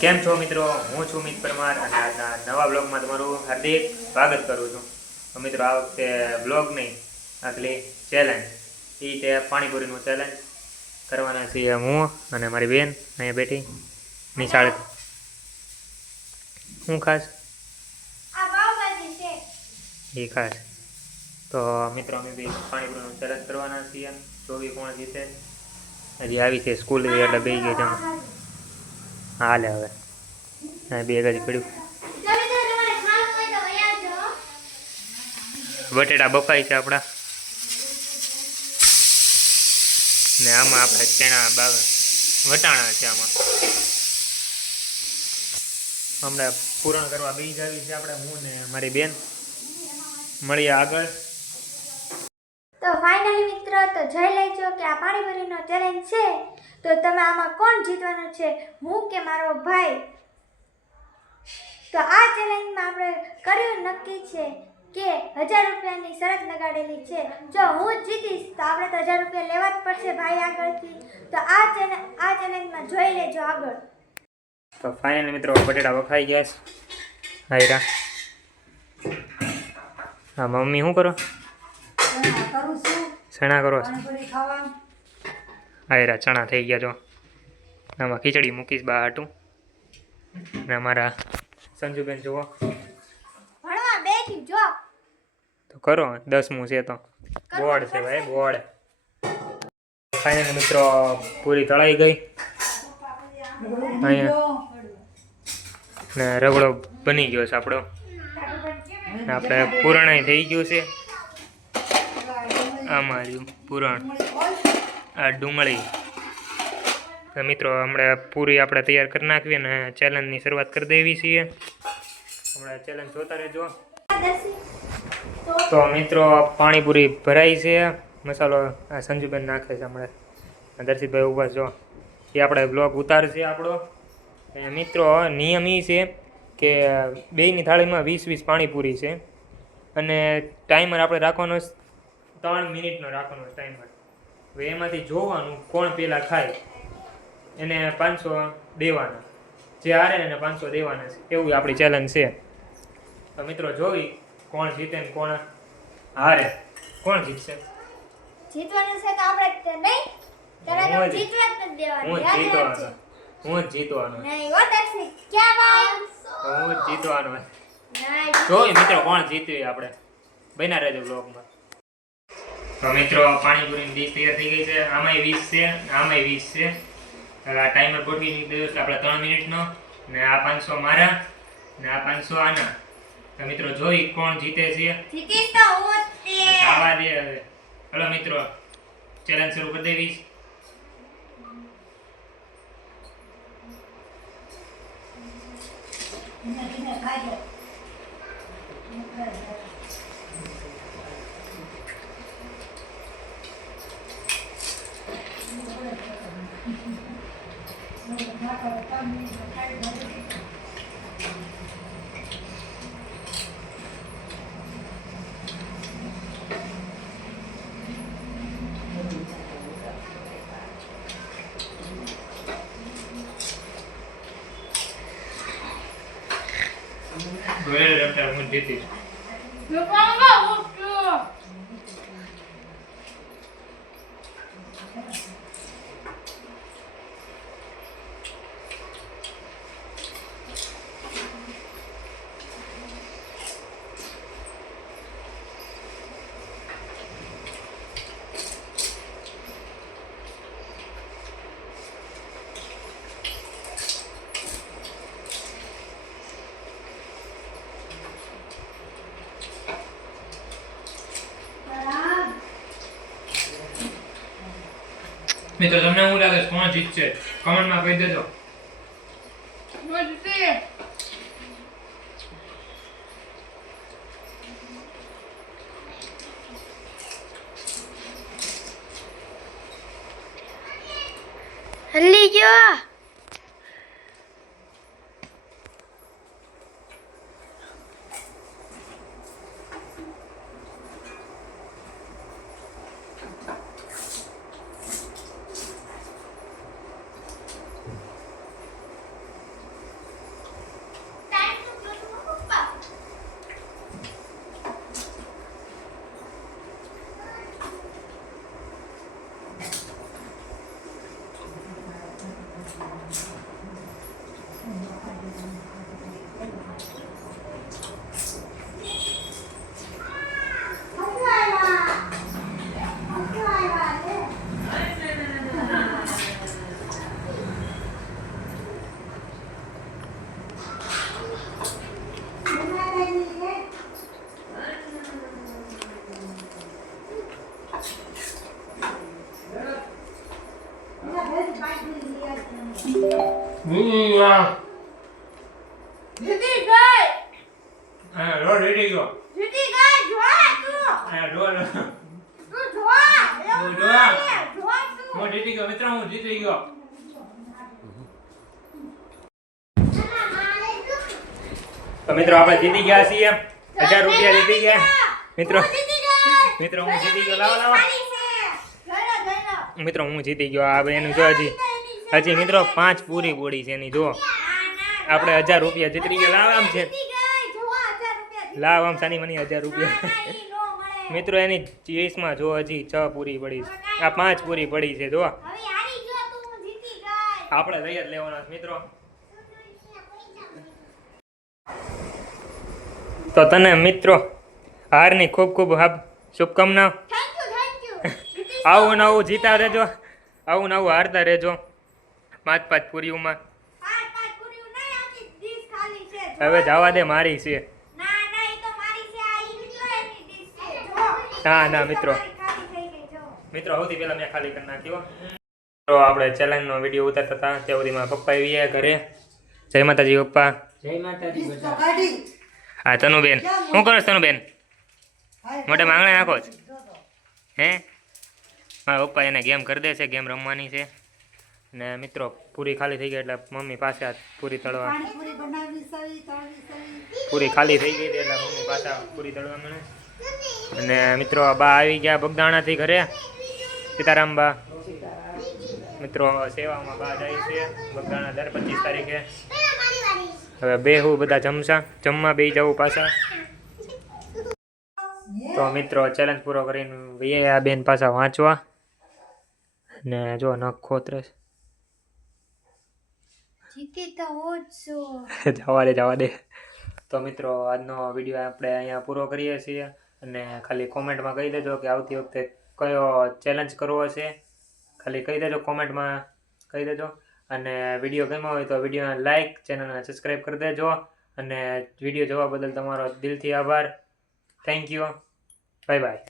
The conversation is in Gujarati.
કેમ છો મિત્રો, હું છું મિત પરમાર અને આજના નવા બ્લોગમાં તમારું હાર્દિક સ્વાગત કરું છું. તો મિત્રો આ વખતે બ્લોગ નહીં, આટલી ચેલેન્જ એ તે પાણીપુરીનું ચેલેન્જ કરવાના છીએ હું અને મારી બેન અહીંયા બેઠી નિશાળ. હું ખાસ એ ખાસ તો મિત્રો અમે બી પાણીપુરીનું ચેલેન્જ કરવાના છીએ. જોવી કોણ જીતે. હજી આવી છે સ્કૂલ એટલે બે ગઈ જમા હાલે હવે બે ગજ પડ્યું. બટેટા બફાઈ છે આપણા ને આમાં આપણે ચણા વટાણા છે. આમાં હમણાં પૂરણ કરવા બેસી જાવી છે આપણે, હું ને મારી બેન. મળીએ આગળ. તો ફાઇનલી મિત્રો તો જોઈ લેજો કે આ પાણીપુરીનો ચેલેન્જ છે. તો તમે આમાં કોણ જીતવાનું છે, હું કે મારો ભાઈ? તો આ ચેલેન્જમાં આપણે કર્યું નક્કી છે કે 1000 રૂપિયાની શરત લગાડેલી છે. જો હું જીતીશ તો આપણે તો 1000 રૂપિયા લેવા જ પડશે ભાઈ આગળથી. તો આ ચેલેન્જમાં જોઈ લેજો આગળ. તો ફાઇનલી મિત્રો બટેટા વખાઈ ગયા છે. હાયરા હા મમ્મી શું કરો? ચણા કરો. હાયરા ચણા થઈ ગયા. જો આમાં ખીચડી મૂકીશ બા હાટું. ને અમારા સંજુબેન જુઓ ભણવા બેઠી જો તો કરો 10મું છે તો બોર્ડ છે ભાઈ, બોર્ડ. ફાઇનલી મિત્રો પૂરી તળાઈ ગઈ અહીંયા ને રગડો બની ગયો છે આપણો. આપણે પૂરણ થઈ ગયું છે. આમાં રહ્યું પૂરણ, આ ડુંગળી. તો મિત્રો હમણાં પૂરી આપણે તૈયાર કરી નાખીએ ને ચેલેન્જની શરૂઆત કરી દેવી છીએ. હમણાં ચેલેન્જ જોતા રહેજો. તો મિત્રો પાણીપુરી ભરાઈ છે. મસાલો આ સંજુબેન નાખે છે હમણાં. દર્શિતભાઈ ઊભા જો એ આપણે બ્લોગ ઉતારશે આપણો. મિત્રો નિયમ એ છે કે બેયની થાળીમાં 20-20 પાણીપુરી છે અને ટાઈમર આપણે રાખવાનો 3 મિનિટનો રાખવાનો ટાઈમર. હવે એમાંથી જોવાનું કોણ પહેલાં ખાય એને 500 દેવાના. જે હારે એને 500 દેવાના છે. એવું આપણી ચેલેન્જ છે. તો મિત્રો જોઈ કોણ જીતે ને કોણ હારે. કોણ જીતશે? જીતવાનું છે તો આપણે નહીં ત્યારે તો જીતવા જ નથી દેવાનું. હું જ જીતવાનો. નહીં ઓ દર્શિત ક્યાં ભાઈ? હું જ જીતવાનો. નહીં જોઈ મિત્રો કોણ જીત્યું આપણે. બન્યા રહેજો બ્લોગમાં. તો મિત્રો પાણીપુરીની ડીશ તૈયાર થઈ ગઈ છે. આમાંય 20 છે, આમાંય 20 છે. આ ટાઈમર ગોઠવી દીધો છે આપણે 3 મિનિટનો. ને આ 500 મારા ને આ 500 આના. તો મિત્રો જોઈ કોણ જીતે છે. જીતીશ તો હું જ છે. આવા દે હવે. હલો મિત્રો ચેલેન્જ શરૂ કરી દેવી. હું જીતીશ. મિત્રો તમને શું લાગે કોણ જીતશે? કમેન્ટમાં કહી દેજો. હલ્લી ગયો. રોડ રેડી ગયો હું જીતી ગયો મિત્ર, હું જીતી ગયો. તો મિત્રો આપણે જીતી ગયા છીએ, 1000 રૂપિયા જીતી ગયા મિત્રો. મિત્રો હું જીતી ગયો, લાવો મિત્રો, હું જીતી ગયો. આ એનું જો હજી મિત્રો 5 પૂરી બોડી છે એની. જો આપણે 1000 રૂપિયા જીતી ગયા. લાવ આમ છે, લાવ આમ સાની મની 1000 રૂપિયા મિત્રો. એની 30માં જો હજી 6 પૂરી પડી છે, આ 5 પૂરી પડી છે. જો આપણે લઈ જ લેવાના મિત્રો. તો તને મિત્રો હારની ખૂબ ખૂબ શુભકામનાઓ. આવું ને આવું જીતા રહેજો, આવું ને આવું હારતા રહેજો. 5 પૂરીઓમાં હવે જવા દે, મારી છે. ના મિત્રો, સૌથી પહેલા મેં ખાલી કરી નાખ્યો. તો આપણે ચેલેન્જનો વિડીયો ઉતારતા હતા ત્યાં સુધીમાં પપ્પા આવી ગયા ઘરે. જય માતાજી પપ્પા. જય માતાજી બધા. હા તનુબેન, શું કરો છો તનુબેન? મોઢે માંગણે નાખો છો હે? મારા પપ્પા એને ગેમ કરી દે છે, ગેમ રમવાની છે. ને મિત્રો પૂરી ખાલી થઈ ગઈ એટલે મમ્મી પાસે આ પૂરી તળવા. પૂરી ખાલી થઈ ગઈ એટલે મમ્મી પાછા પૂરી તળવા મળે. અને મિત્રો બા આવી ગયા બગદાણાથી ઘરે, સીતારામ બા. મિત્રો સેવામાં બા જાય છે બગદાણા દર 25 તારીખે. હવે બેહું બધા જમવા બેસી જવું પાછા. તો મિત્રો ચેલેન્જ પૂરો કરીને આ બેન પાછા વાંચવા. ને જો નખ ખોતરે જવા દે. તો મિત્રો આજનો વિડીયો આપણે અહીંયા પૂરો કરીએ છીએ. અને ખાલી કોમેન્ટમાં કહી દેજો કે આવતી વખતે કયો ચેલેન્જ કરવો છે, ખાલી કહી દેજો, કોમેન્ટમાં કહી દેજો. અને વિડીયો ગમ્યો હોય તો વિડીયોને લાઇક, ચેનલને સબસ્ક્રાઈબ કરી દેજો. અને વિડીયો જોવા બદલ તમારો દિલથી આભાર. Thank you. Bye bye.